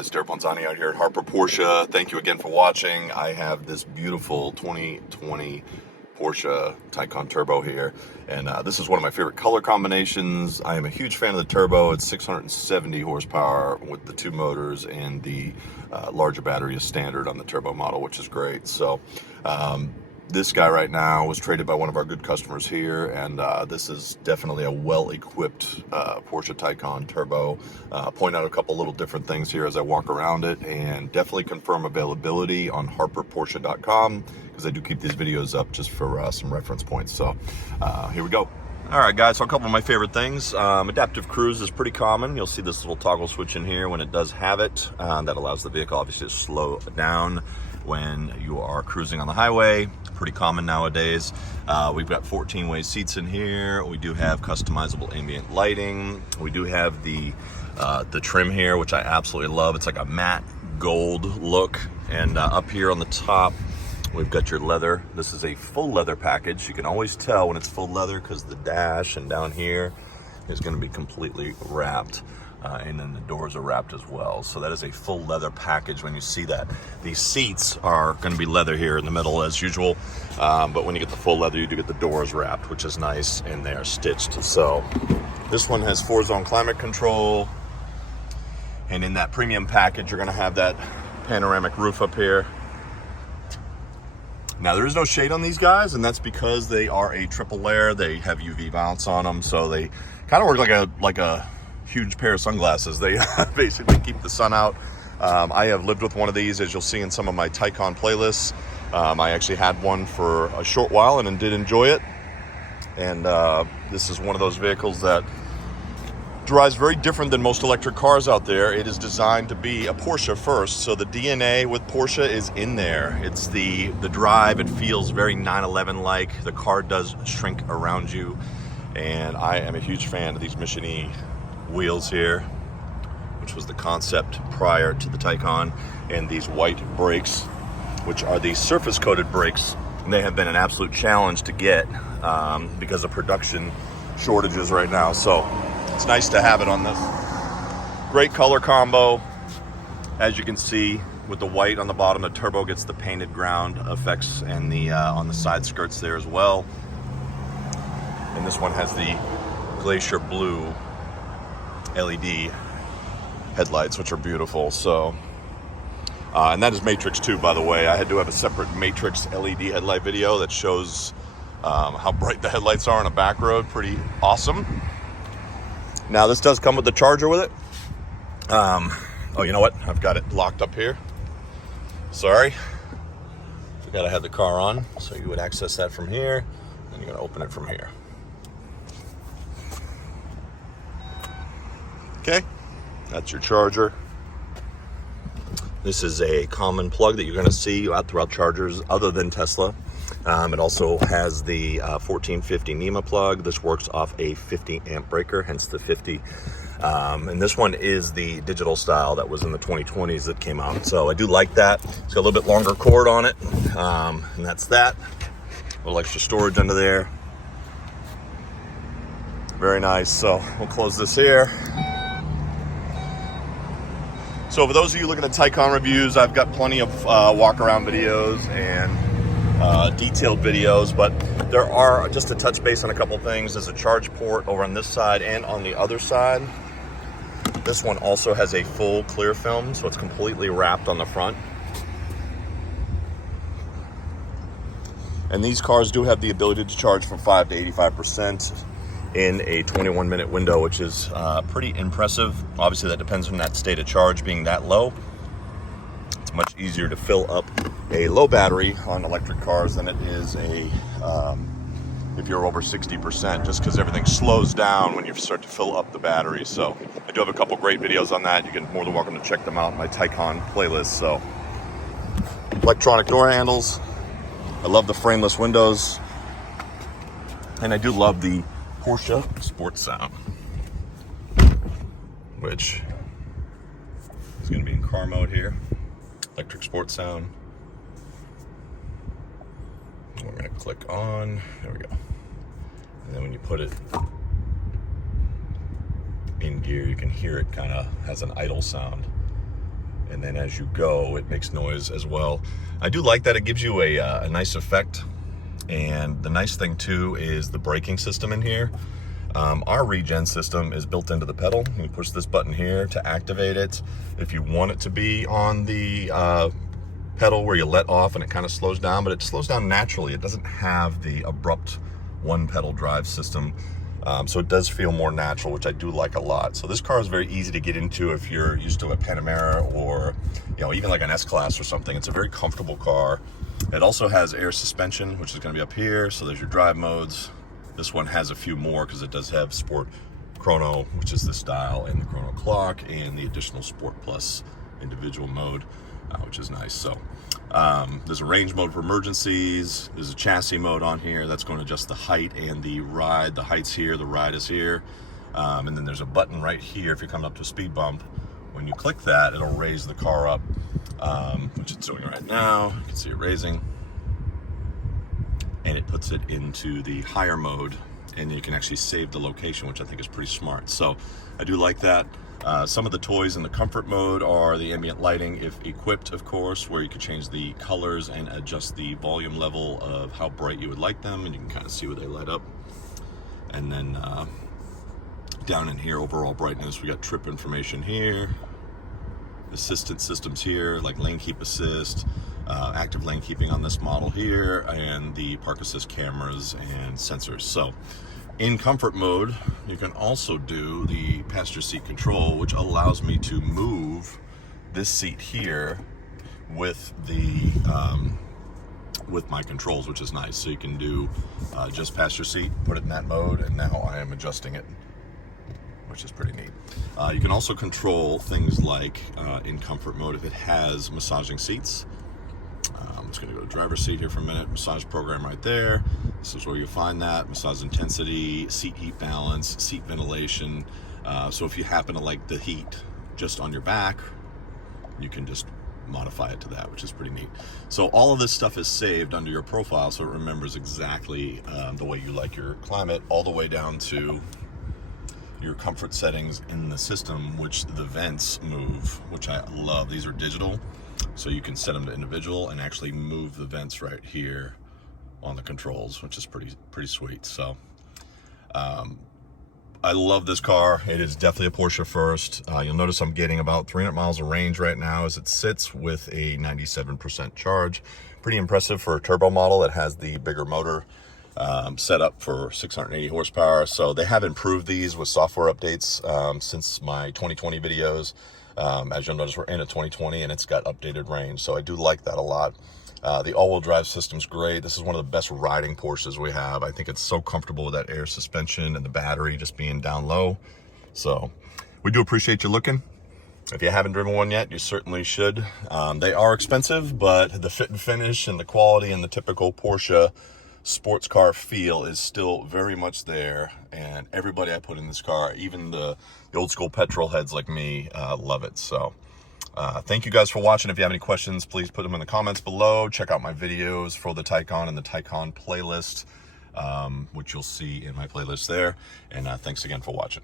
guys, Derek Bonzani out here at Harper Porsche. Thank you again for watching. I have this beautiful 2020 Porsche Taycan Turbo here, and this is one of my favorite color combinations. I am a huge fan of the Turbo. It's 670 horsepower with the two motors, and the larger battery is standard on the Turbo model, which is great. So this guy right now was traded by one of our good customers here, and this is definitely a well-equipped Porsche Taycan Turbo. Point out a couple little different things here as I walk around it, and definitely confirm availability on harperporsche.com, because I do keep these videos up just for some reference points. So here we go. All right, guys, so a couple of my favorite things. Adaptive cruise is pretty common. You'll see this little toggle switch in here when it does have it. That allows the vehicle obviously to slow down when you are cruising on the highway. Pretty common nowadays. We've got 14-way seats in here. We do have customizable ambient lighting. We do have the trim here, which I absolutely love. It's like a matte gold look. And up here on the top, we've got your leather. This is a full leather package. You can always tell when it's full leather because the dash and down here is going to be completely wrapped. And then the doors are wrapped as well. So that is a full leather package when you see that. These seats are going to be leather here in the middle as usual. But when you get the full leather, you do get the doors wrapped, which is nice, and they are stitched. So this one has 4-zone climate control. And in that premium package, you're going to have that panoramic roof up here. Now, there is no shade on these guys, and that's because they are a triple layer. They have UV bounce on them, so they kind of work like a huge pair of sunglasses. They basically keep the sun out. I have lived with one of these, as you'll see in some of my Taycan playlists. I actually had one for a short while and did enjoy it. And this is one of those vehicles that drives very different than most electric cars out there. It is designed to be a Porsche first, so the DNA with Porsche is in there. It's the drive. It feels very 911-like. The car does shrink around you, and I am a huge fan of these Mission-E wheels here, which was the concept prior to the Taycan, and these white brakes, which are the surface-coated brakes. And they have been an absolute challenge to get because of production shortages right now. So it's nice to have it on this. Great color combo. As you can see, with the white on the bottom, the Turbo gets the painted ground effects and the on the side skirts there as well. And this one has the glacier blue LED headlights, which are beautiful. So and that is Matrix 2, by the way. I had to have a separate Matrix LED headlight video that shows how bright the headlights are on a back road. Pretty awesome. Now, this does come with the charger with it. Oh, you know what? I've got it locked up here. Sorry. Forgot I had the car on. So you would access that from here, and you're going to open it from here. Okay, that's your charger. This is a common plug that you're going to see out throughout chargers other than Tesla. It also has the 1450 NEMA plug. This works off a 50 amp breaker, hence the 50. And this one is the digital style that was in the 2020s that came out. So I do like that. It's got a little bit longer cord on it. And that's that. A little extra storage under there. Very nice. So we'll close this here. So for those of you looking at Taycan reviews, I've got plenty of walk-around videos and detailed videos, but there are, just to touch base on a couple things, there's a charge port over on this side and on the other side. This one also has a full clear film, so it's completely wrapped on the front. And these cars do have the ability to charge from 5 to 85%. In a 21-minute window, which is pretty impressive. Obviously, that depends on that state of charge being that low. It's much easier to fill up a low battery on electric cars than it is if you're over 60%, just because everything slows down when you start to fill up the battery. So I do have a couple great videos on that. You can more than welcome to check them out in my Taycan playlist. So electronic door handles. I love the frameless windows, and I do love the Porsche sports sound, which is going to be in car mode here. Electric sports sound. We're going to click on. There we go. And then when you put it in gear, you can hear it kind of has an idle sound. and then as you go, it makes noise as well. I do like that it gives you a nice effect. And the nice thing too is the braking system in here. Our regen system is built into the pedal. You push this button here to activate it. If you want it to be on the pedal where you let off and it kind of slows down, but it slows down naturally. It doesn't have the abrupt one pedal drive system. So it does feel more natural, which I do like a lot. So this car is very easy to get into if you're used to a Panamera or, you know, even like an S-Class or something. It's a very comfortable car. It also has air suspension, which is going to be up here. So there's your drive modes. This one has a few more because it does have Sport Chrono, which is this dial, and the Chrono clock, and the additional Sport Plus individual mode, which is nice. So there's a range mode for emergencies. There's a chassis mode on here that's going to adjust the height and the ride. The height's here, the ride is here. And then there's a button right here if you're coming up to a speed bump. When you click that, it'll raise the car up, which it's doing right now. You can see it raising. And it puts it into the higher mode, and you can actually save the location, which I think is pretty smart. So I do like that. Some of the toys in the comfort mode are the ambient lighting, if equipped, of course, where you can change the colors and adjust the volume level of how bright you would like them, and you can kind of see where they light up. And then down in here, overall brightness, we got trip information here, assistance systems here, like lane keep assist, active lane keeping on this model here, and the park assist cameras and sensors. So in comfort mode, you can also do the passenger seat control, which allows me to move this seat here with the with my controls, which is nice. So you can do just passenger seat, put it in that mode, and now I am adjusting it, which is pretty neat. You can also control things like in comfort mode if it has massaging seats. I'm just going to go to driver's seat here for a minute. Massage program right there. This is where you'll find that. Massage intensity, seat heat balance, seat ventilation. So if you happen to like the heat just on your back, you can just modify it to that, which is pretty neat. So all of this stuff is saved under your profile, so it remembers exactly the way you like your climate, all the way down to your comfort settings in the system, which the vents move, which I love. These are digital, so you can set them to individual and actually move the vents right here on the controls, which is pretty sweet. So I love this car. It is definitely a Porsche first. You'll notice I'm getting about 300 miles of range right now as it sits with a 97% charge. Pretty impressive for a turbo model that has the bigger motor set up for 680 horsepower. So they have improved these with software updates since my 2020 videos. As you'll notice, we're in a 2020 and it's got updated range. So I do like that a lot. The all-wheel drive system's great. This is one of the best riding Porsches we have. I think it's so comfortable with that air suspension and the battery just being down low. So we do appreciate you looking. If you haven't driven one yet, you certainly should. They are expensive, but the fit and finish and the quality and the typical Porsche sports car feel is still very much there, and everybody I put in this car, even the old school petrol heads like me, love it. So thank you guys for watching. If you have any questions, please put them in the comments below. Check out my videos for the Taycan and the Taycan playlist, which you'll see in my playlist there. And thanks again for watching.